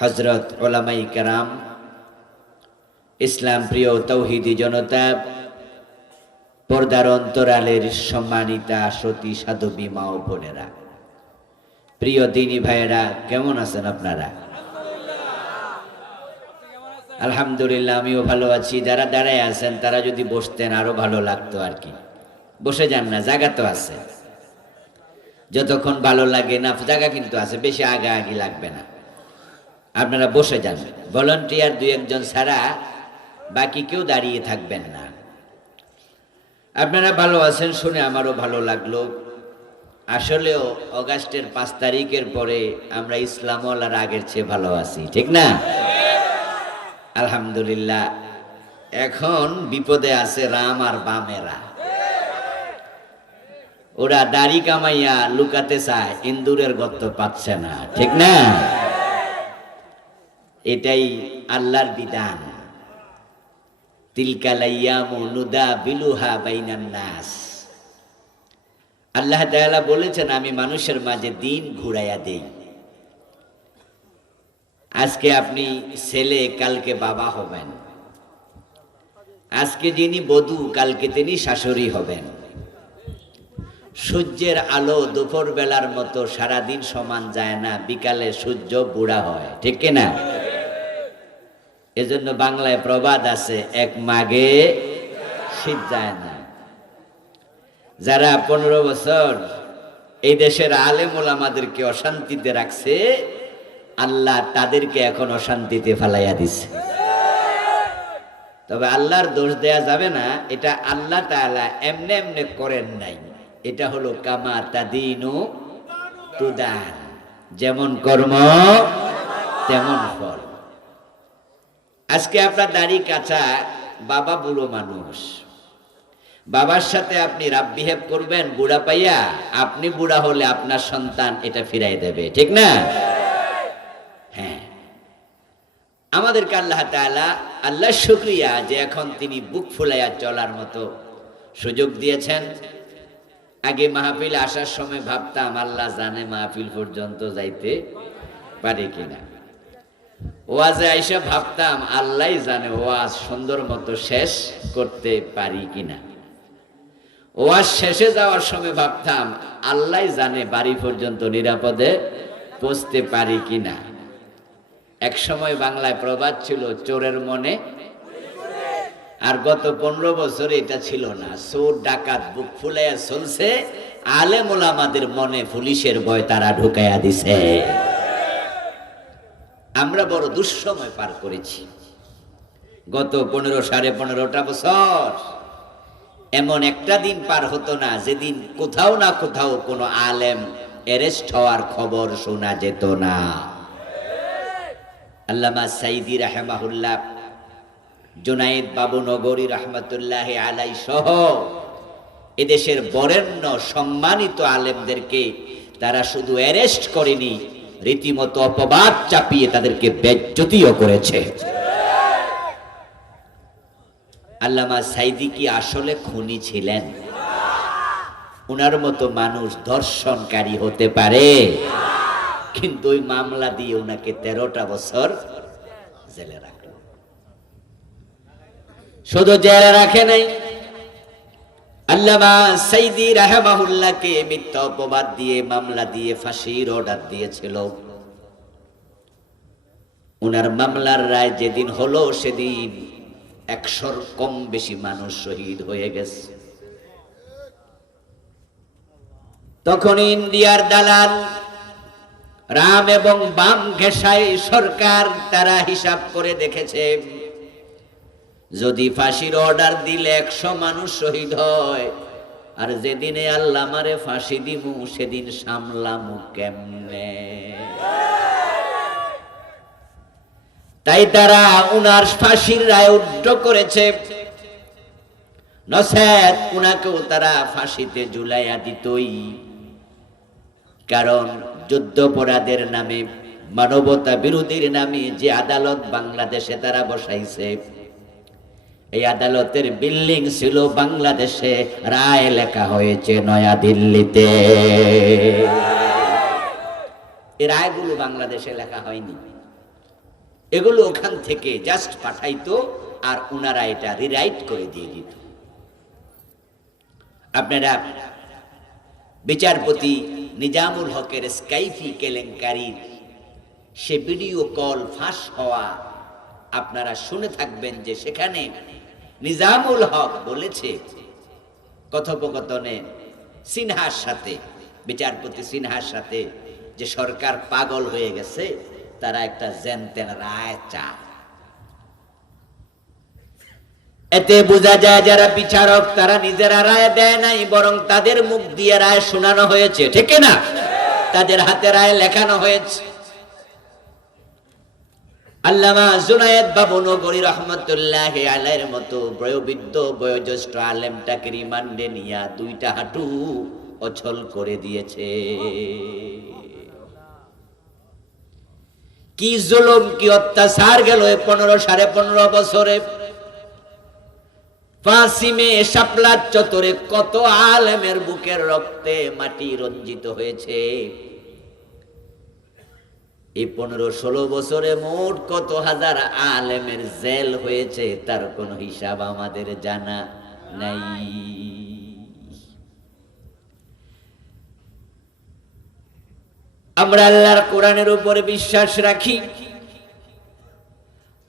হজরত ওলামাই কারাম, ইসলাম প্রিয় তৌহিদি জনতা, পর্দার অন্তরালের সম্মানিতা সতী সাধবী মা ও বোনেরা, প্রিয় দিনী ভাইয়েরা, কেমন আছেন আপনারা? আলহামদুলিল্লাহ, আমিও ভালো আছি। যারা দাঁড়ায় আছেন, তারা যদি বসতেন, আরও ভালো লাগতো আর কি। বসে যান না, জায়গা তো আছে। যতক্ষণ ভালো লাগে না, জায়গা কিন্তু আছে, বেশি আগা আগি লাগবে না। আপনারা বসে যান। ভলান্টিয়ার দুই একজন ছাড়া বাকি কেউ দাঁড়িয়ে থাকবেন না। আপনারা ভালো আছেন শুনে আমারও ভালো লাগল। আসলেও অগাস্টের পাঁচ তারিখের পরে আমরা ইসলামওয়ালার আগের চেয়ে ভালো আছি, ঠিক না? আলহামদুলিল্লাহ। এখন বিপদে আছে রাম আর বামেরা। ওরা দাড়ি কামাইয়া লুকাতে চায়, ইন্দুরের গর্ত পাচ্ছে না, ঠিক না? এটাই আল্লাহর বিধান। নাস। আল্লাহ তাআলা বলেছেন, আমি মানুষের মাঝে দিন ঘুরাইয়া দেই। আজকে আপনি ছেলে, কালকে বাবা হবেন। আজকে যিনি বধূ, কালকে তিনি শাশুড়ি হবেন। সূর্যের আলো দুপুর বেলার মতো সারাদিন সমান যায় না, বিকালে সূর্য বুড়া হয়, ঠিক না এজন্য বাংলায় প্রবাদ আছে, এক মাগে শীত যায় না। যারা পনেরো বছর এই দেশের আলেম ওলামাদেরকে অশান্তিতে রাখছে, আল্লাহ তাদেরকে এখন অশান্তিতে ফেলাইয়া দিছে তবে আল্লাহর দোষ দেয়া যাবে না, এটা আল্লাহ তাআলা এমনে এমনে করেন নাই। এটা হলো কামা তাদিনু তুদান, যেমন কর্ম, তেমন ফল। আজকে আপনার দাড়ি কাঁচা, বাবা বুড়ো মানুষ। বাবার সাথে আপনি রাব বিহেভ করবেন, বুড়া পাইয়া আপনি বুড়া হলে আপনার সন্তান এটা ফিরাই দেবে, ঠিক না? হ্যাঁ। আমাদেরকে আল্লাহ তাআলা, আল্লাহ শুক্রিয়া যে এখন তিনি বুক ফুলাইয়া চলার মতো সুযোগ দিয়েছেন। আগে মাহফিল আসার সময় ভাবতাম, আল্লাহ জানে মাহফিল পর্যন্ত যাইতে পারে কিনা। ওয়াজে আইসা ভাবতাম, আল্লাহ জানে ওয়াজ সুন্দর মতো শেষ করতে পারি কিনা। ওয়াজ শেষে যাওয়ার সময় ভাবতাম, আল্লাহ জানে বাড়ি পর্যন্ত নিরাপদে পৌঁছতে পারি কিনা। এক সময় বাংলায় প্রবাদ ছিল, চোরের মনে। আর গত পনেরো বছর এটা ছিল না। চোর, ডাকাত, বুক ফুলাইয়া চলছে। আলেম ওলামাদের মনে পুলিশের ভয় তারা ঢুকাইয়া দিছে। আমরা বড় দুঃসময় পার করেছি। গত পনেরো, সাড়ে পনেরোটা বছর এমন একটা দিন পার হতো না, যেদিন কোথাও না কোথাও কোনো আলেম অ্যারেস্ট হওয়ার খবর শোনা যেত না। আল্লামা সাইদি রাহেমাহুল্লাহ, জুনাইদ বাবু নগরী রহমতুল্লাহ আলাই সহ এদেশের বরেণ্য সম্মানিত আলেমদেরকে তারা শুধু অ্যারেস্ট করেনি রীতিমতো অপবাদ চাপিয়ে তাদেরকে বেজ্জতিও করেছে। আল্লামা সাইদি কি আসলে খুনি ছিলেন? উনার মতো মানুষ ধর্ষণকারী হতে পারে, কিন্তু ওই মামলা দিয়ে ওনাকে তেরোটা বছর জেলে রাখল। শুধু জেলে রাখে নাই আল্লামা সাইদি রাহেমাহুল্লাহকে মিথ্যা অপবাদ দিয়ে, মামলা দিয়ে, ফাঁসির অর্ডার দিয়েছিল। উনার মামলার রায় যেদিন হলো, সেদিন একশোর কম বেশি মানুষ শহীদ হয়ে গেছে। তখন ইন্ডিয়ার দালাল রাম এবং বাম ঘেসাই সরকার তারা হিসাব করে দেখেছে। যদি ফাঁসির অর্ডার দিলে একশো মানুষ শহীদ হয়, আর যেদিনে আল্লাহ মারে ফাঁসি দিমু, সেদিন সামলামু কেমনে? তাই তারা উনার ফাঁসির রায় উড্ড করেছে। নসেদ উনাকেও তারা ফাঁসিতে ঝুলাইয়া দিতই। কারণ যুদ্ধপরাধের নামে, মানবতা বিরোধীর নামে যে আদালত বাংলাদেশে তারা বসাইছে এই আদালতের বিল্ডিং ছিল বাংলাদেশে। রায় লেখা হয়েছে নয়া দিল্লিতে। এই রায়গুলো বাংলাদেশে লেখা হয়নি। এগুলো ওখান থেকে জাস্ট পাঠাইতো আর ওনারা এটা রিরাইট করে দিয়ে দিত। আপনারা বিচারপতি নিজামুল হকের স্কাইফি কেলেঙ্কারির সে ভিডিও কল ফাঁস হওয়া আপনারা শুনে থাকবেন যে সেখানে নিজামুল হক বলেছে কথোপকথনে সিনহার সাথে, বিচারপতি সিনহার সাথে যে সরকার পাগল হয়ে গেছে, তারা একটা জেনতেন রায় চায়। এতে বোঝা যায় যারা বিচারক, তারা নিজেরা রায় দেয় নাই, বরং তাদের মুখ দিয়ে রায় শোনানো হয়েছে, ঠিক না তাদের হাতে রায় লেখানো হয়েছে। আল্লামা জুনায়েদ বাবু নগরী রহমতুল্লাহ আলাইয়ের মতো বয়োবৃদ্ধ, বয়োজ্যেষ্ঠ আলেমটাকে রিমান্ডে নিয়া দুইটা হাঁটু অচল করে দিয়েছে। কি জুলুম, কি অত্যাচার গেল পনেরো সাড়ে পনেরো বছরে। ফাসিমে শাপলার চতরে কত আলেমের বুকের রক্তে মাটি রঞ্জিত হয়েছে। এই পনেরো ষোলো বছরে মোট কত হাজার আলেমের জেল হয়েছে তার কোনো হিসাব আমাদের জানা নাই। আমরা আল্লাহর কোরআনের উপরে বিশ্বাস রাখি।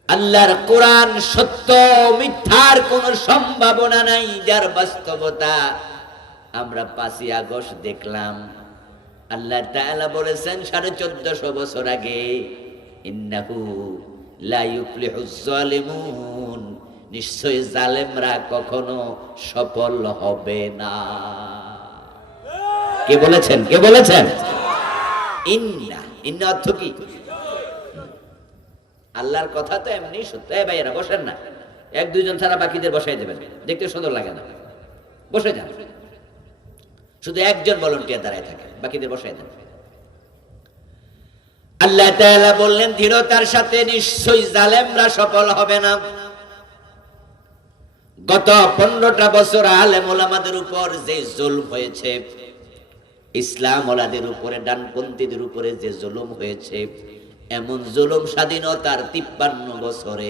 আল্লাহর কোরআন সত্য, মিথ্যার কোন সম্ভাবনা নাই, যার বাস্তবতা আমরা পাঁচই আগস্ট দেখলাম। আল্লাহ তাআলা বলেছেন, সাড়ে চোদ্দশো বছর আগে, ইন্নাহু লা ইউফলিহুজ জালিমুন নিশ্চয় জালেমরা কখনো সফল হবে না। কে বলেছেন? কে বলেছেন? ইন্না। ইন্না অর্থ কি? আল্লাহর কথা তো এমনি সত্য। এ ভাইয়েরা, বসেন না। এক দুইজন ছাড়া বাকিদের বসাই দেবেন। দেখতে সুন্দর লাগে না। বসে যান। শুধু একজন ভলন্টিয়ার দাঁড়ায় থাকে, বাকিদের বসাই দেন। আল্লাহ তাআলা বললেন দৃঢ়তার সাথে নিশ্চয়ই জালেমরা সফল হবে না। গত পনেরোটা বছর আলেম ওলামাদের উপর যে জুলম হয়েছে, ইসলাম ওলাদের উপরে, ডানপন্থীদের উপরে যে জুলুম হয়েছে, এমন জুলুম স্বাধীনতার তিপ্পান্ন বছরে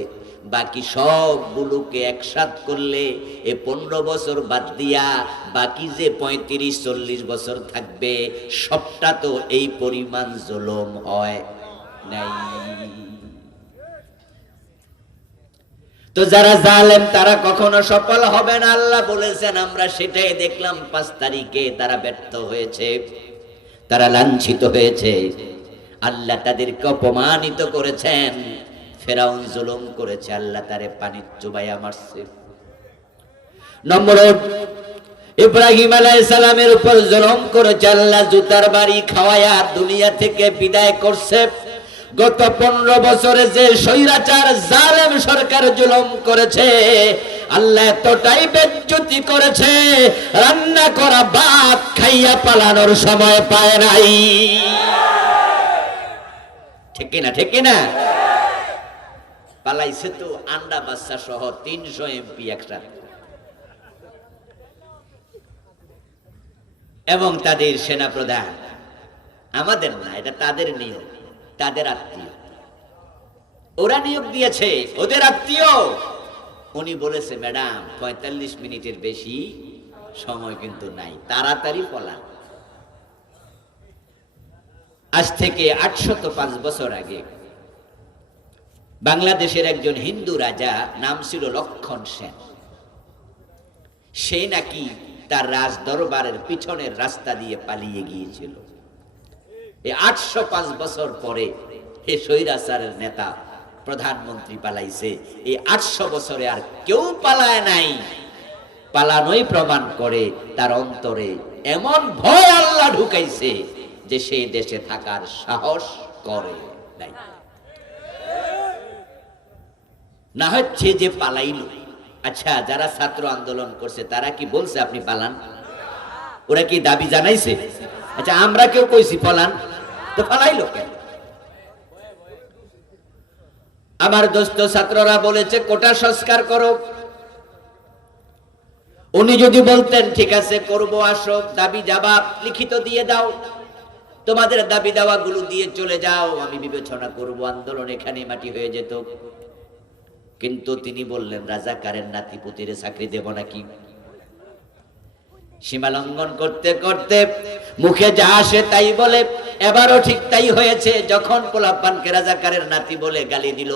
বাকি সবগুলোকে একসাথ করলে এ পনেরো বছর বাদ দিয়া বাকি যে পঁয়ত্রিশ, চল্লিশ বছর থাকবে, সবটা তো এই পরিমাণ জুলুম হয় নাই। তো যারা জালেম, তারা কখনো সফল হবে না। আল্লাহ বলেছেন, আমরা সেটাই দেখলাম পাঁচ তারিখে তারা ব্যর্থ হয়েছে, তারা লাঞ্ছিত হয়েছে। আল্লাহ তাদেরকে অপমানিত করেছেন। ফেরাউন জুলুম করেছে, আল্লাহ তারে পানি চুবাইয়া মারছে। নম্বর ইব্রাহিম সালামের উপর জুলুম করেছে, আল্লাহ জুতার বাড়ি খাওয়ায়া দুনিয়া থেকে বিদায় করছে। গত পনেরো বছরে যে স্বৈরাচার, জালেম সরকার জুলুম করেছে, আল্লাহ এতটাই বেজ্জতি করেছে, রান্না করা ভাত খাইয়া পালানোর সময় পায় নাই। ঠিক না ঠিক না পালাইছে তো আন্ডা বাচ্চা সহ তিনশো এমপি একসাথে এবং তাদের সেনা প্রধান আমাদের না, এটা তাদের নিয়ম তাদের আত্মীয়। ওরা নিয়োগ দিয়েছে, ওদের আত্মীয়। উনি বলেছে, ম্যাডাম, পঁয়তাল্লিশ মিনিটের বেশি সময় কিন্তু নাই, তাড়াতাড়ি পলান। আজ থেকে আটশত পাঁচ বছর আগে বাংলাদেশের একজন হিন্দু রাজা, নাম ছিল লক্ষণ সেন। সে নাকি তার রাজ দরবারের পিছনের রাস্তা দিয়ে পালিয়ে গিয়েছিল। আটশো পাঁচ বছর পরে হে স্বৈরাচারের নেতা প্রধানমন্ত্রী পালাইছে। এই আটশো বছরে আর কেউ পালায় নাই। পালানোই প্রমাণ করে তার অন্তরে এমন ভয় আল্লাহ ঢুকাইছে যে সেই দেশে থাকার সাহস করে নাই। না হচ্ছে যে পালাইল। আচ্ছা যারা ছাত্র আন্দোলন করছে, তারা কি বলছে আপনি পালান? ওরা কি দাবি জানাইছে? আচ্ছা আমরা কেউ কইছি ফলান তো ফালাইলো কেন? আমার দোস্ত ছাত্ররা বলেছে, কোটা সংস্কার করো। উনি যদি বলতেন, ঠিক আছে, করব আসো দাবি জবাব লিখিত দিয়ে দাও। তোমাদের দাবি দাওয়া গুলো দিয়ে চলে যাও, আমি বিবেচনা করব, আন্দোলন এখানে মাটি হয়ে যেত। কিন্তু তিনি বললেন, রাজাকারের নাতিপুতিরে চাকরি দেব নাকি? সীমা লঙ্ঘন করতে করতে মুখে যা আসে তাই বলে। এবারও ঠিক তাই হয়েছে, যখন পোলাপানকে রাজাকারের নাতি বলে গালি দিল।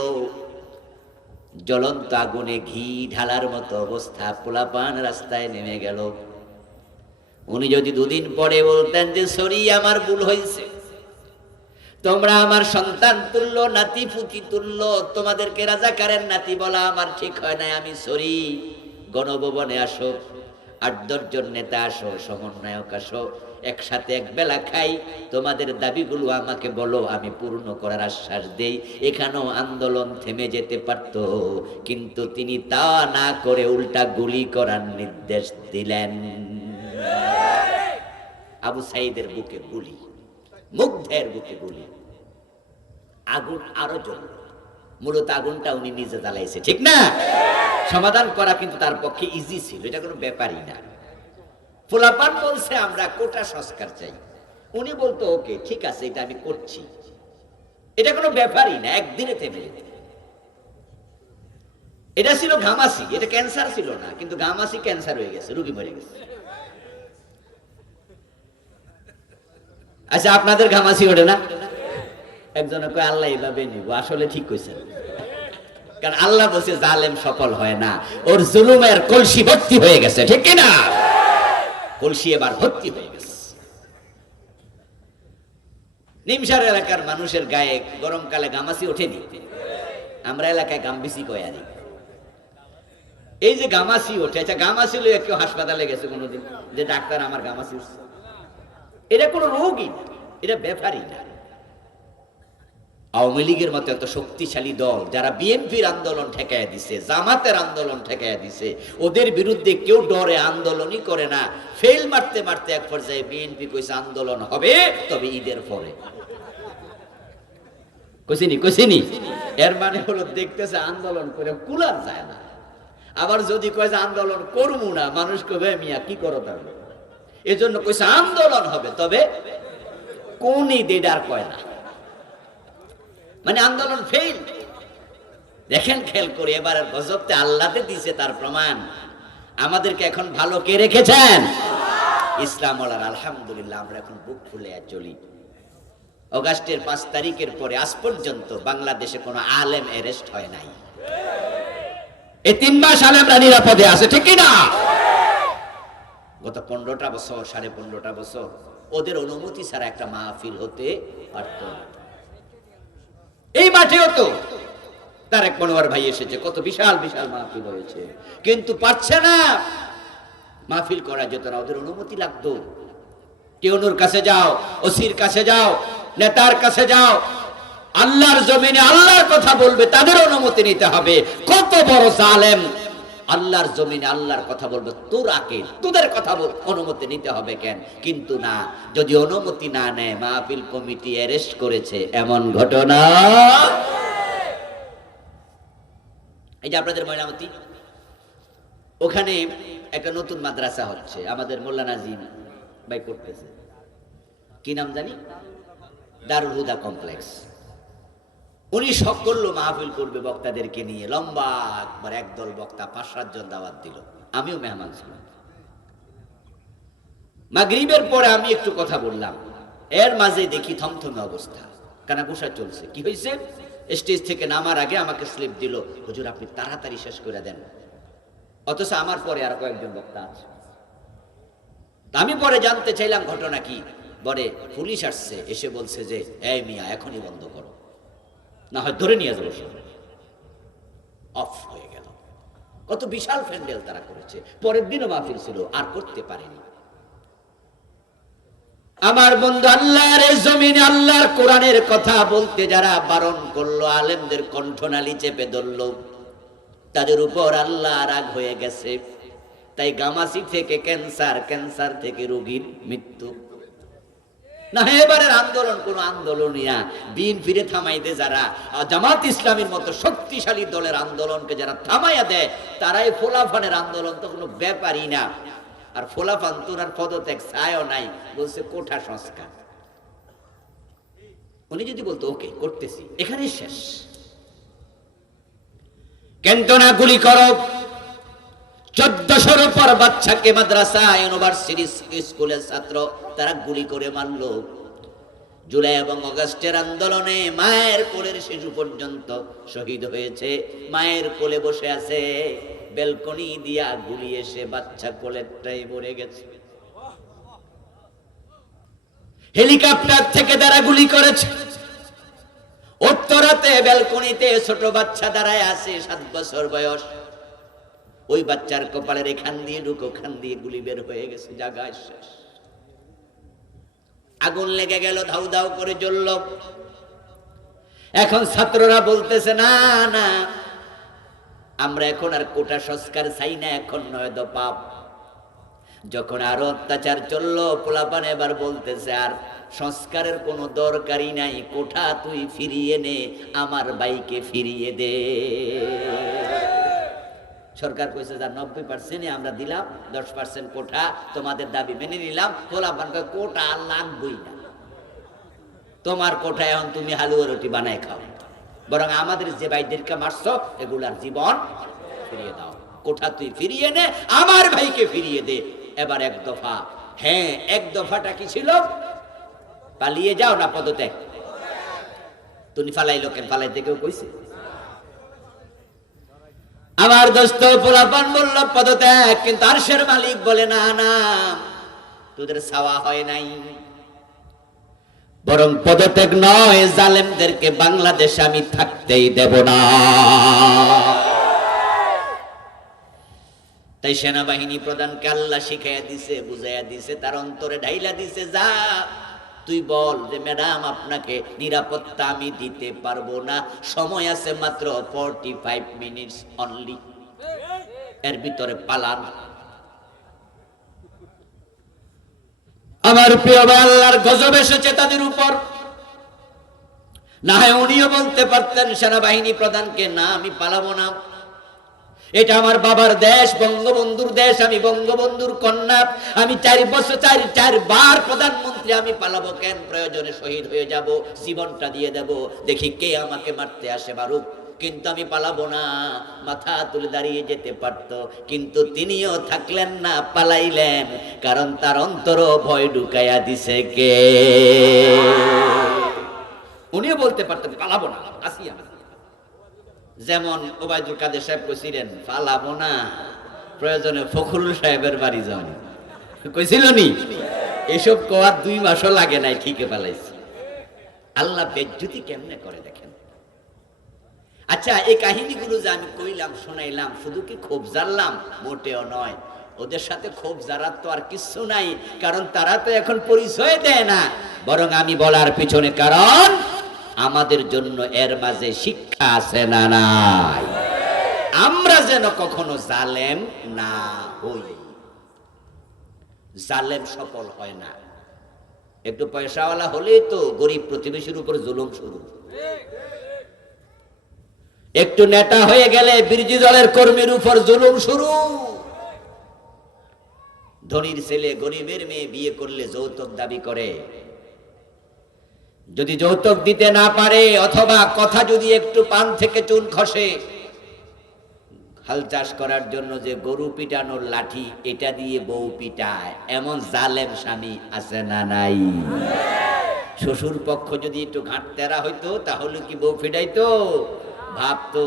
জ্বলন্ত আগুনে ঘি ঢালার মতো অবস্থা পোলাপান রাস্তায় নেমে গেল। উনি যদি দুদিন পরে বলতেন যে, সরি, আমার ভুল হয়েছে। তোমরা আমার সন্তান তুল্য, নাতি পুতি তুল্য, তোমাদেরকে রাজাকারের নাতি বলা আমার ঠিক হয় নাই, আমি সরি। গণভবনে আসো আট দশজন নেতা আসো, সমন্বয়ক আসো, একসাথে এক বেলা খাই, তোমাদের দাবিগুলো আমাকে বলো, আমি পূর্ণ করার আশ্বাস দেই। এখানেও আন্দোলন থেমে যেতে পারত, কিন্তু তিনি তা না করে উল্টা গুলি করার নির্দেশ দিলেন। আবু সাইদের বুকে গুলি। মুগ্ধের বুকে গুলি আগুন আরও জ্বলল। মূলত আগুনটা উনি নিজে জ্বালাইছে, ঠিক না? সমাধান করা কিন্তু তার পক্ষে ইজি ছিল, এটা কোনো ব্যাপারই না। ফুলাপান বলছে, আমরা কোটা সংস্কার চাই। উনি বলতো, ওকে, ঠিক আছে, এটা আমি করছি। এটা কোনো ব্যাপারই না, একদিনে থেমে এটা ছিল ঘামাসি, এটা ক্যান্সার ছিল না, কিন্তু ঘামাসি ক্যান্সার হয়ে গেছে, রুগী মরে গেছে। আচ্ছা আপনাদের ঘামাসি ওঠে না? একজনে কয়, আল্লাহ এভাবে নিব। আসলে ঠিক কইছেন। কারণ আল্লাহ বলছে, জালেম সফল হয় না। ওর জুলুমের কলসি ভর্তি হয়ে গেছে। ঠিক না কলসি এবার ভর্তি হয়ে গেছে। নিমসার এলাকার মানুষের গায়ে গরমকালে গামাসি ওঠেনি? আমরা এলাকায় গাম্বিসি কয় আরি এই যে গামাসি ওঠে আচ্ছা গামাসি লইয়া কেউ হাসপাতালে গেছে কোনোদিন? যে ডাক্তার আমার গামাসি এটা কোনো রোগই না এটা ব্যাপারই না। আওয়ামী লীগের মতো এত শক্তিশালী দল যারা বিএনপির আন্দোলন ঠেকাইয়া দিছে, জামাতের আন্দোলন ঠেকাইয়া দিছে, ওদের বিরুদ্ধে কেউ ডরে আন্দোলনই করে না। ফেল মারতে মারতে এক পর্যায়ে বিএনপি কইছে, আন্দোলন হবে, তবে ঈদের পরে। কইছিনি কইছিনি? এর মানে হলো দেখতেছে আন্দোলন করে কুলার যায় না। আবার যদি কয় যে আন্দোলন করব না, মানুষ কবে মিয়া, কি করো তাহলে? এজন্য কইছে, আন্দোলন হবে। তবে কোন ঈদ আর কয় না। মানে আন্দোলন ফেল দেখেন খেল করে এবার গজবতে আল্লাহতে দিছে তার প্রমাণ। আমাদেরকে এখন ভালো কে রেখেছেন? ইসলাম আলহামদুলিল্লাহ, আমরা এখন বুক খুলে আর চলি অগাস্টের পাঁচ তারিখের পরে আজ পর্যন্ত বাংলাদেশে কোনো আলেম অ্যারেস্ট হয় নাই। এই তিন মাস আলেমরা নিরাপদে আছে, ঠিক না গত পনেরোটা বছর, সাড়ে পনেরোটা বছর, ওদের অনুমতি ছাড়া একটা মাহফিল হতে পারত এই মাঠেও তো তার এক মনোয়ার ভাই এসেছে, কত বিশাল বিশাল মাহফিল হয়েছে। কিন্তু পারছে না মাহফিল করা যেত না ওদের অনুমতি লাগতো। কেউনুর কাছে যাও, ওসির কাছে যাও, নেতার কাছে যাও, আল্লাহর জমিনে আল্লাহর কথা বলবে, তাদের অনুমতি নিতে হবে। কত বড় জালেম আল্লাহর জমিনে আল্লাহর কথা বলবে, তোর আকে তোদের কথা বল, অনুমতি নিতে হবে কেন? কিন্তু না, যদি অনুমতি না নেয়, মাহফিল কমিটি অ্যারেস্ট করেছে, এমন ঘটনা। এই যে আপনাদের ময়নামতি, ওখানে একটা নতুন মাদ্রাসা হচ্ছে, আমাদের মোল্লা নাজিম ভাই করতেছে কি নাম জানি? দারুল হুদা কমপ্লেক্স। উনি শখ করল মাহফিল করবে বক্তাদেরকে নিয়ে। লম্বা একবার একদল বক্তা পাঁচ সাতজন দাওয়াত দিল। আমিও মেহমান ছিলাম। মাগরিবের পরে আমি একটু কথা বললাম। এর মাঝে দেখি থমথমে অবস্থা। কানাকুষা চলছে। কি হয়েছে স্টেজ থেকে নামার আগে আমাকে স্লিপ দিল। হুজুর, আপনি তাড়াতাড়ি শেষ করে দেন। অথচ আমার পরে আর কয়েকজন বক্তা আছে। আমি পরে জানতে চাইলাম ঘটনা কি? বলে পুলিশ আসছে, এসে বলছে যে, এই মিয়া, এখনই বন্ধ করো। না হয় ধরে নিয়ে যাব অফ হয়ে গেল। কত বিশাল প্যান্ডেল তারা করেছে। পরের দিনও মাহফিল ছিল, আর করতে পারেনি। আমার বন্ধু আল্লাহর জমিনে আল্লাহর কোরআনের কথা বলতে যারা বারণ করল, আলেমদের কণ্ঠনালী চেপে ধরলো। তাদের উপর আল্লাহ রাগ হয়ে গেছে। তাই গামাসি থেকে ক্যান্সার ক্যান্সার থেকে রোগীর মৃত্যু। না, এবারের আন্দোলন কোন আন্দোলনই না। দিন ফিরে থামাইতে যারা জামাত ইসলামের মতো শক্তিশালী দলের আন্দোলনকে যারা থামাইয়া দেয়, তারাই ফোলাফানের আন্দোলন তো কোনো ব্যাপারই না। আর ফোলাফান তোর আর পদত্যাগ ছায়ও নাই, বলছে কোঠা সংস্কার। উনি যদি বলতো, ওকে, করতেছি। এখানেই শেষ। কেন্টনা গুলি করো চোদ্দশোর উপর বাচ্চাকে মাদ্রাসা ইউনিভার্সিটি স্কুলের ছাত্র তারা গুলি করে মারলো। জুলাই এবং অগস্টের আন্দোলনে মায়ের কোলের শিশু পর্যন্ত শহীদ হয়েছে। মায়ের কোলে বসে আছে বেলকনি দিয়া গুলি এসে বাচ্চা কোলেরটাই মরে গেছে। হেলিকপ্টার থেকে তারা গুলি করেছে। উত্তরাতে বেলকনিতে ছোট বাচ্চা দাঁড়ায় আছে, সাত বছর বয়স। ওই বাচ্চার কপালের এখান দিয়ে ঢুকো খান দিয়ে গুলি বের হয়ে গেছে জায়গায় শেষ। আগুন লেগে গেল, ধাউ ধাউ করে জ্বলল। এখন ছাত্ররা বলতেছে, না না, আমরা এখন আর কোটা সংস্কার চাই না, এখন নয় তো পাপ। যখন আরও অত্যাচার চলল, পোলাপান এবার বলতেছে, আর সংস্কারের কোনো দরকারই নাই কোঠা তুই ফিরিয়ে নে, আমার বাইকে ফিরিয়ে দে। সরকার কইছে যা নব্বই পার্সেন্টে আমরা দিলাম, দশ পার্সেন্ট কোঠা, তোমাদের দাবি মেনে নিলাম। পোলাপান কয় কোটা লাগবই না। তোমার কোঠা এখন তুমি হালুয়া রুটি বানায় খাও। বরং আমাদের যে ভাইদেরকে মারছ, এগুলার জীবন ফিরিয়ে দাও। কোঠা তুই ফিরিয়ে নে, আমার ভাইকে ফিরিয়ে দে। এবার এক দফা হ্যাঁ এক দফাটা কি ছিল? পালিয়ে যাও না পদত্যাগ? তুমি ফালাইলো কেন? ফালাইতে কেউ কইছে? আমার দোস্ত পোলাপান বলল পদত্যাগ, কিন্তু আরশের মালিক বলে, না না, তোদের ছাওয়া হয় নাই। বরং পদত্যাগ নয়, জালেমদেরকে বাংলাদেশে আমি থাকতেই দেব না। তাই সেনাবাহিনী প্রধানকে আল্লাহ শিখাইয়া দিছে, বুঝাইয়া দিছে, তার অন্তরে ঢাইলা দিছে, যা তুই বল যে, ম্যাডাম, আপনাকে নিরাপত্তা আমি দিতে পারব না। সময় আছে মাত্র ফর্টি ফাইভ মিনিটস অনলি এর ভিতরে পালান। আমার প্রিয় আল্লাহর গজব এসেছে তাদের উপর। না হয় উনিও বলতে পারতেন, সেনাবাহিনী প্রধানকে, না, আমি পালাবো না। এটা আমার বাবার দেশ, বঙ্গবন্ধুর দেশ, আমি বঙ্গবন্ধুর কন্যা। আমি চার বছর, চার, চারবার প্রধানমন্ত্রী, আমি পালাবো কেন? প্রয়োজনে শহীদ হয়ে যাব, জীবনটা দিয়ে দেব। দেখি কে আমাকে মারতে আসে মারুক কিন্তু আমি পালাবো না, মাথা তুলে দাঁড়িয়ে যেতে পারতো। কিন্তু তিনিও থাকলেন না, পালাইলেন। কারণ তার অন্তর ভয় ঢুকাইয়া দিছে কে? উনিও বলতে পারতেন, পালাবো না, আসি আমি যেমন ওবায়দুল কাদের সাহেব কইছিলেন পালাবো না, প্রয়োজনে ফখরুল সাহেবের বাড়ি যাও কইছিল নি? এসব কোয়ার দুই মাসও লাগে নাই, ঠিকই পালাইছি আল্লাহ বেজ্জুতি কেমনে করে দেখেন? আচ্ছা এই কাহিনীগুলো যে আমি কইলাম, শোনাইলাম, শুধু কি ক্ষোভ জানলাম? মোটেও নয়। ওদের সাথে ক্ষোভ জারার তো আর কিছু নাই, কারণ তারা তো এখন পরিচয় দেয় না। বরং আমি বলার পিছনে কারণ আমাদের জন্য এর মাঝে শিক্ষা আছে না নাই? আমরা যেন কখনো জালেম না হই। জালেম সফল হয় না। একটু পয়সাওয়ালা হলেই তো গরিব প্রতিবেশীর উপর জুলুম শুরু। একটু নেতা হয়ে গেলে বিরোধী দলের কর্মীর উপর জুলুম শুরু। ধনীর ছেলে গরিবের মেয়ে বিয়ে করলে যৌতুক দাবি করে। যদি যৌতুক দিতে না পারে, অথবা কথা যদি একটু পান থেকে চুন খসে, হাল চাষ করার জন্য যে গরু পিটানোর লাঠি, এটা দিয়ে বউ পিটায়, এমন জালেম স্বামী আছে না নাই? শ্বশুর পক্ষ যদি একটু ঘাট তেরা হইতো, তাহলে কি বউ ফিডাইতো ভাবতো,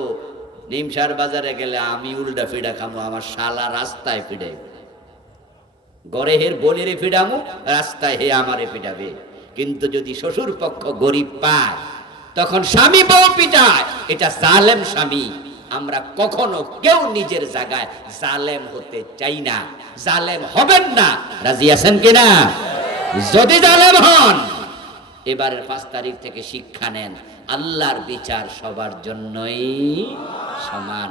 নিমসার বাজারে গেলে আমি উল্টা ফিডা খামো, আমার শালা রাস্তায় ফিডাইব গড়ে হের বোনেরে ফিডামু রাস্তায় হে আমারে ফিডাবে কিন্তু যদি শ্বশুর পক্ষ গরিব পায়, তখন স্বামী বউ পিটায় এটা জালেম স্বামী। আমরা কখনো কেউ নিজের জায়গায় জালেম হতে চাই না। জালেম হবেন না। রাজি আছেন কিনা? যদি জালেম হন, এবারের পাঁচ তারিখ থেকে শিক্ষা নেন। আল্লাহর বিচার সবার জন্যই সমান।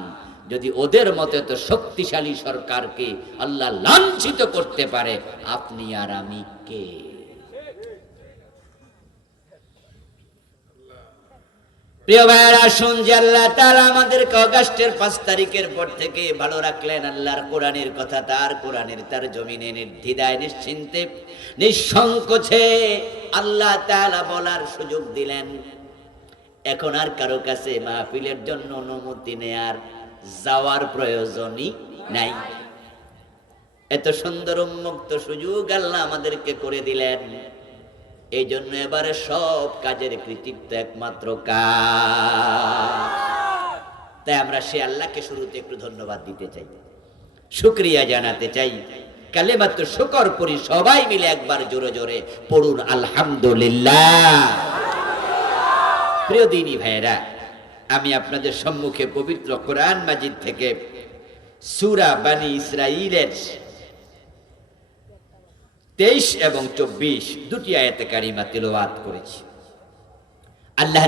যদি ওদের মতে তো শক্তিশালী সরকারকে আল্লাহ লাঞ্ছিত করতে পারে, আপনি আর আমি কে? প্রিয় ভাইয়ের আসুন যে আল্লাহ তাআলা আমাদেরকে অগাস্টের পাঁচ তারিখের পর থেকে ভালো রাখলেন আল্লাহর কোরআনের কথা, তার কোরআনের তার জমিনে নির্দ্বিধায়, নিশ্চিন্তে, নিঃসংকোচে আল্লাহ তাআলা বলার সুযোগ দিলেন। এখন আর কারও কাছে মাহফিলের জন্য অনুমতি নেয়ার যাওয়ার প্রয়োজনই নাই। এত সুন্দর উন্মুক্ত সুযোগ আল্লাহ আমাদেরকে করে দিলেন। এই জন্য এবারে সব কাজের কৃতিত্ব একমাত্র কাজ। তাই আমরা সে আল্লাহকে শুরুতে একটু ধন্যবাদ দিতে চাই। শুক্রিয়া জানাতে চাই। কালে মাত্র শুকর করি সবাই মিলে একবার জোরে জোরে পড়ুন, আলহামদুলিল্লাহ। প্রিয় দিনী ভাইয়েরা, আমি আপনাদের সম্মুখে পবিত্র কোরআন মাজিদ থেকে সুরা বানি ইসরাইলের তেইশ এবং চব্বিশ দুটি আয়াতে কারিমা তেলাওয়াত করেছি। আল্লাহ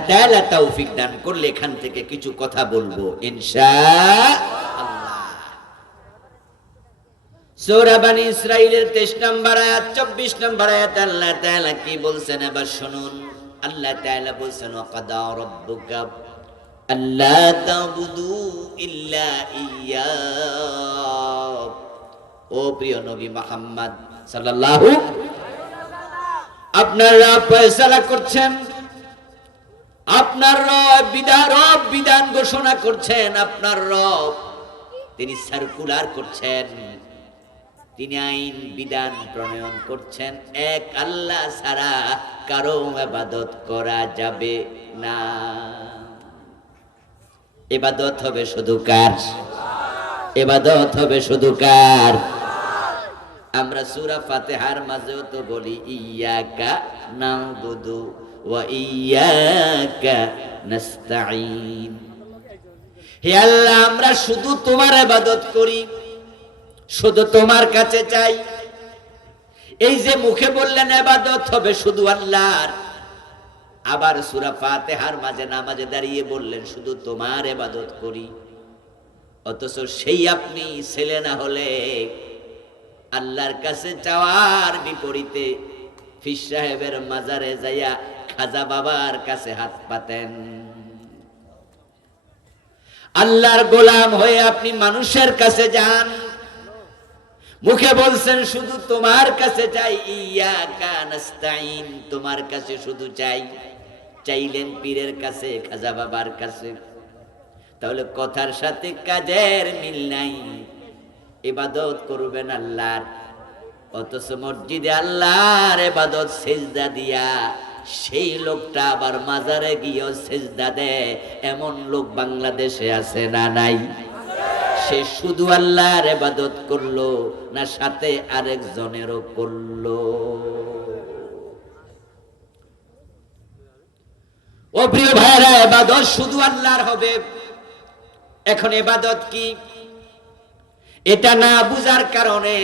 তৌফিক দান করলে এখান থেকে কিছু কথা বলব, ইনশা আল্লাহ। সূরা ইসরাইলের 23 নম্বর আয়াত 24 নম্বর আয়াত, আল্লাহ তাআলা কি বলছেন? এবার শুনুন। আল্লাহ তাআলা বলছেন, ওয়াকাদা ইয়্যা ও প্রিয় নবী মুহাম্মদ সাল্লাল্লাহু আপনারা ফয়সালা করছেন, আপনার রব বিধান রব বিধান ঘোষণা করছেন, আপনার রব তিনি সার্কুলার করছেন, তিনি আইন বিধান প্রণয়ন করছেন, এক আল্লাহ ছাড়া কারও আবাদত করা যাবে না। এবাদত হবে শুধু কার? এবাদত হবে শুধু কার? আমরা সূরা ফাতিহার মাঝেও তো বলি, ইয়াকা নাউবুদু ওয়া ইয়াকা নাস্তাঈন। হে আল্লাহ, আমরা শুধু তোমার ইবাদত করি, শুধু তোমার কাছে চাই। এই যে মুখে বললেন ইবাদত হবে শুধু আল্লাহর, আবার সূরা ফাতিহার মাঝে নামাজে দাঁড়িয়ে বললেন, শুধু তোমার ইবাদত করি। অথচ সেই আপনি ছেলে না হলে আল্লাহর কাছে চাওয়ার বিপরীতে ফির সাহেবের মাজারে যাইয়া খাজা বাবার কাছে হাত পাতেন। আল্লাহর গোলাম হয়ে আপনি মানুষের কাছে যান। মুখে বলছেন, শুধু তোমার কাছে চাই। ইয়া কানাস্তাইন তোমার কাছে শুধু চাই। চাইলেন পীরের কাছে, খাজা বাবার কাছে। তাহলে কথার সাথে কাজের মিল নাই। ইবাদত করবেন আল্লাহর। অথচ মসজিদে আল্লাহর ইবাদত সেজদা দিয়া সেই লোকটা আবার মাজারে গিয়েও সেজদা দেয়। এমন লোক বাংলাদেশে আছে না নাই? সে শুধু আল্লাহর এবাদত করল না সাথে আরেকজনেরও করল। ও প্রিয় ভাইরা এবাদত শুধু আল্লাহর হবে। এখন এবাদত কি? এটা না বুঝার কারণে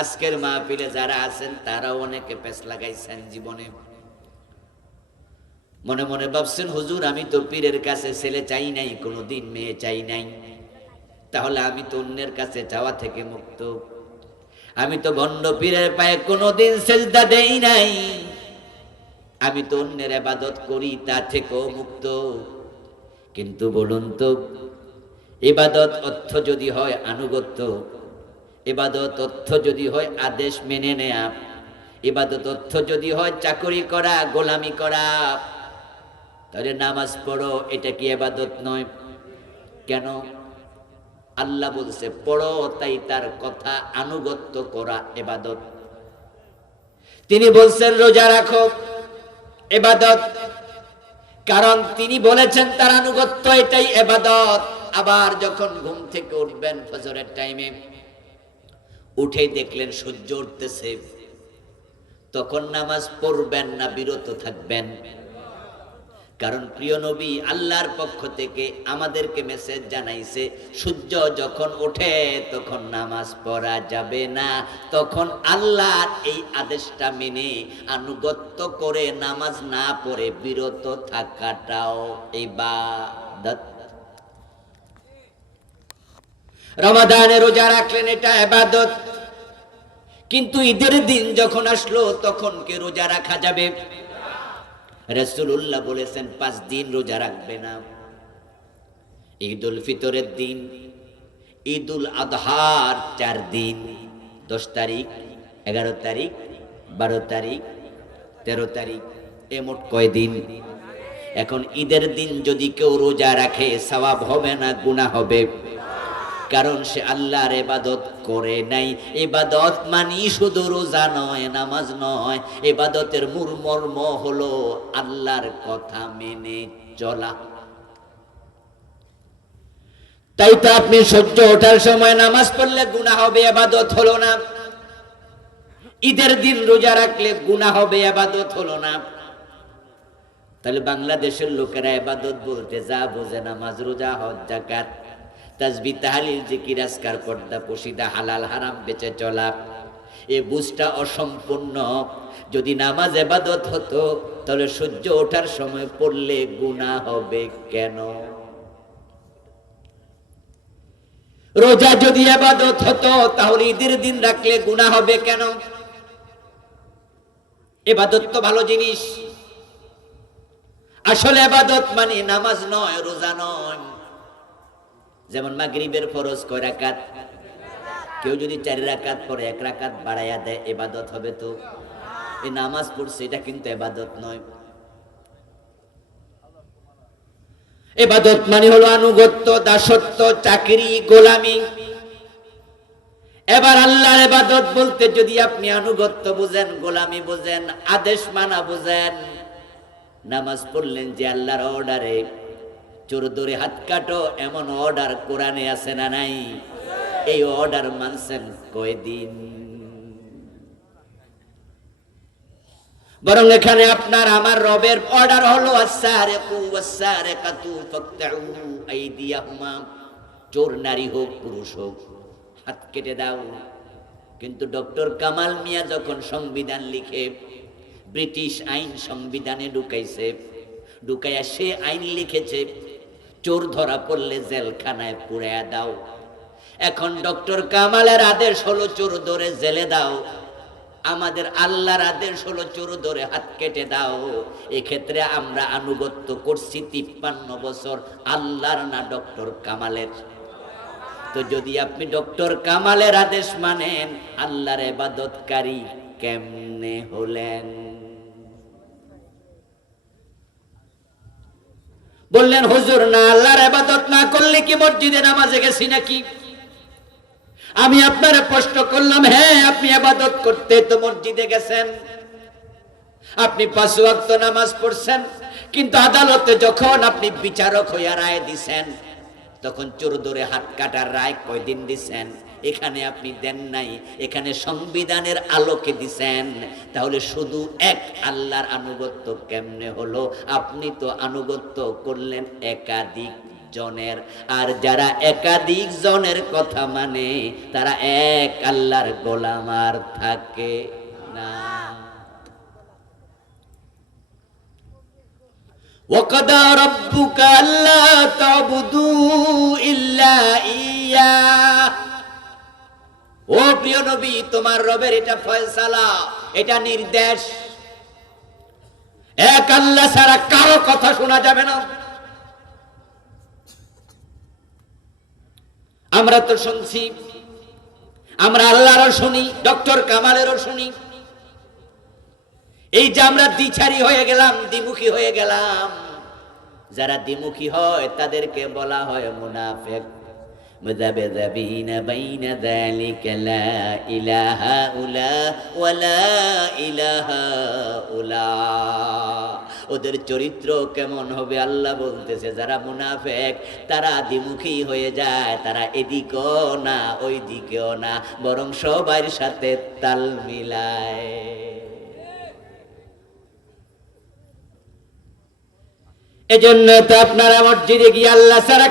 আজকের মাহফিলে যারা আছেন, তারাও অনেকে পেছ লাগাইছেন জীবনে। মনে মনে ভাবছেন, হুজুর, আমি তো পীরের কাছে ছেলে চাই নাই, কোনোদিন মেয়ে চাই নাই। তাহলে আমি তো অন্যের কাছে যাওয়া থেকে মুক্ত। আমি তো ভণ্ড পীরের পায়ে কোনোদিন সেজদা দেই নাই। আমি তো অন্যের আবাদত করি, তা থেকেও মুক্ত। কিন্তু বলুন তো ইবাদত অর্থ যদি হয় আনুগত্য এবাদত অর্থ যদি হয় আদেশ মেনে নেয়া, ইবাদত অর্থ যদি হয় চাকরি করা, গোলামি করা, তাহলে নামাজ পড়ো, এটা কি এবাদত নয়? কেন? আল্লাহ বলছে, পড়ো, তাই তার কথা আনুগত্য করা এবাদত তিনি বলছেন, রোজা রাখো এবাদত কারণ তিনি বলেছেন, তার আনুগত্য এটাই এবাদত আবার যখন ঘুম থেকে উঠবেন ফজরের টাইমে, উঠে দেখলেন সূর্য উঠতেছে। তখন নামাজ পড়বেন না, বিরত থাকবেন। কারণ প্রিয় নবী আল্লাহর পক্ষ থেকে আমাদেরকে মেসেজ জানাইছে, সূর্য যখন ওঠে তখন নামাজ পড়া যাবে না। তখন আল্লাহর এই আদেশটা মেনে আনুগত্য করে নামাজ না পড়ে বিরত থাকাটাও ইবাদত। রমাদানে রোজা রাখলেন, এটা এবাদত কিন্তু ঈদের দিন যখন আসলো, তখন কে রোজা রাখা যাবে? রসুল্লাহ বলেছেন, পাঁচ দিন রোজা রাখবে না। ঈদ উল ফিতরের দিন ঈদ উল আদহার চার দিন। দশ তারিখ, এগারো তারিখ, বারো তারিখ, তেরো তারিখ, এ মোট কয় দিন? এখন ঈদের দিন যদি কেউ রোজা রাখে, সওয়াব হবে না গুণা হবে। কারণ সে আল্লাহর এবাদত করে নাই। এবাদত মানি শুধু রোজা নয়, নামাজ নয়। এবাদতের মূল মর্ম হলো আল্লাহর কথা মেনে চলা। তাই তো আপনি সহ্য ওঠার সময় নামাজ পড়লে গুণা হবে এবাদত হলো না। ঈদের দিন রোজা রাখলে গুণা হবে এবাদত হলো না। তাহলে বাংলাদেশের লোকেরা এবাদত বলতে যা বোঝে নামাজ, রোজা, হজ জাকাত তাজবি তাহালিল জিকির আজকার পর্দা পশিদা হালাল হারাম বেঁচে চলা। এ বুঝটা অসম্পূর্ণ। যদি নামাজ এবাদত হতো, তাহলে সূর্য ওঠার সময় পড়লে গুণা হবে কেন? রোজা যদি আবাদত হতো, তাহলে ঈদের দিন রাখলে গুণা হবে কেন? এবাদত তো ভালো জিনিস। আসলে আবাদত মানে নামাজ নয়, রোজা নয়। যেমন মাগরিবের ফরজ কয় রাকাত? কেউ যদি চারি রাকাত পরে এক রাকাত বাড়াইয়া দেয়, এবাদত হবে তো? এই নামাজ পড়ছে, এটা কিন্তু এবাদত নয়। এবাদত মানে হলো আনুগত্য, দাসত্ব, চাকরি, গোলামি। এবার আল্লাহর এবাদত বলতে যদি আপনি আনুগত্য বুঝেন, গোলামি বুঝেন, আদেশ মানা বুঝেন, নামাজ পড়লেন যে আল্লাহর অর্ডারে চোর ধরে হাত কাটো, এমন অর্ডার কোরআনে আছে না নাই? এই অর্ডার মানছেন কয়দিন? বরং এখানে আপনার আমার রবের অর্ডার হলো চোর নারী হোক, পুরুষ হোক, হাত কেটে দাও। কিন্তু ডক্টর কামাল মিয়া যখন সংবিধান লিখে, ব্রিটিশ আইন সংবিধানে ঢুকাইছে, ঢুকাইয়া সে আইন লিখেছে চোর ধরা পড়লে জেলখানায় পুড়াইয়া দাও। এখন ডক্টর কামালের আদেশ হলো চোর ধরে জেলে দাও। আমাদের আল্লাহর আদেশ হলো চোর ধরে হাত কেটে দাও। এক্ষেত্রে আমরা আনুগত্য করছি তিপ্পান্ন বছর আল্লাহর না ডক্টর কামালের। তো যদি আপনি ডক্টর কামালের আদেশ মানেন, আল্লাহর এবাদতকারী কেমনে হলেন? বললেন, হুজুর, না আল্লাহর এবাদত না করলে কি মসজিদে নামাজে গেছি নাকি? আমি আপনার প্রশ্ন করলাম হ্যাঁ আপনি আবাদত করতে তো মসজিদে গেছেন। আপনি পাঁচ ওয়াক্ত নামাজ পড়ছেন, কিন্তু আদালতে যখন আপনি বিচারক হইয়া রায় দিছেন, তখন চোর ধরে হাত কাটার রায় কয়দিন দিছেন? এখানে আপনি দেন নাই এখানে সংবিধানের আলোকে দিছেন তাহলে শুধু এক আল্লাহর আনুগত্য কেমনে হলো আপনি তো আনুগত্য করলেন একাধিক জনের আর যারা একাধিক জনের কথা মানে তারা এক আল্লাহর গোলামার থাকে না وقضى ربك ألا تعبدوا إلا إياه ও প্রিয় নবী, তোমার রবের এটা ফয়সালা, এটা নির্দেশ। এক আল্লাহ ছাড়া কারও কথা শোনা যাবে না। আমরা তো শুনছি, আমরা আল্লাহরও শুনি, ডক্টর কামালেরও শুনি। এই যে আমরা দ্বিচারি হয়ে গেলাম, দ্বিমুখী হয়ে গেলাম। যারা দ্বিমুখী হয়, তাদেরকে বলা হয় মুনাফেক। مذبذبين بين ذلك لا إله هؤلاء ولا إله هؤلاء ওদের চরিত্র কেমন হবে আল্লাহ বলতেছে যারা মুনাফেক তারা দ্বিমুখী হয়ে যায় তারা এদিকেও না ওই দিকেও না বরং সবার সাথে তাল মিলায় এজন্য তো আপনারা মসজিদে গিয়ে আল্লাহ সারা